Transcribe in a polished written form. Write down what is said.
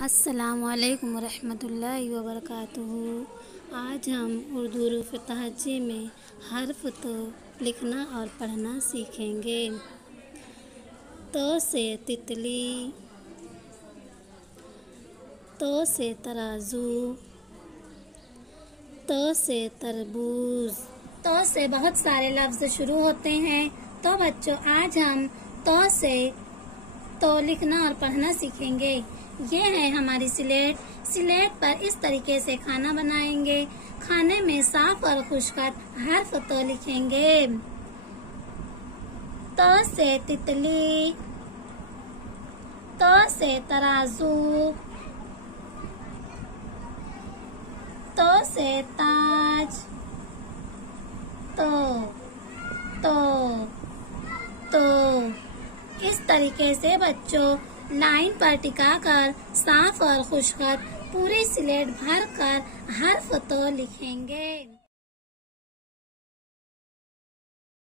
अस्सलामुअलैकुम रहमतुल्लाहि व बरकातुहू। आज हम उर्दू हरूफ तहज्जी में हर्फ तो लिखना और पढ़ना सीखेंगे। तो से तितली, तो से तराजू, तो से तरबूज। तो से बहुत सारे लफ्ज़ शुरू होते हैं। तो बच्चों, आज हम तो से तो लिखना और पढ़ना सीखेंगे। ये है हमारी स्लेट। स्लेट पर इस तरीके से खाना बनाएंगे। खाने में साफ और खुशखत हर्फ तो लिखेंगे। तो से तितली, तो से तराजू, तो से ताज, तो इस तरीके से बच्चों लाइन पर टिकाकर साफ और खुशखत पूरी स्लेट भर कर हर्फ तो लिखेंगे।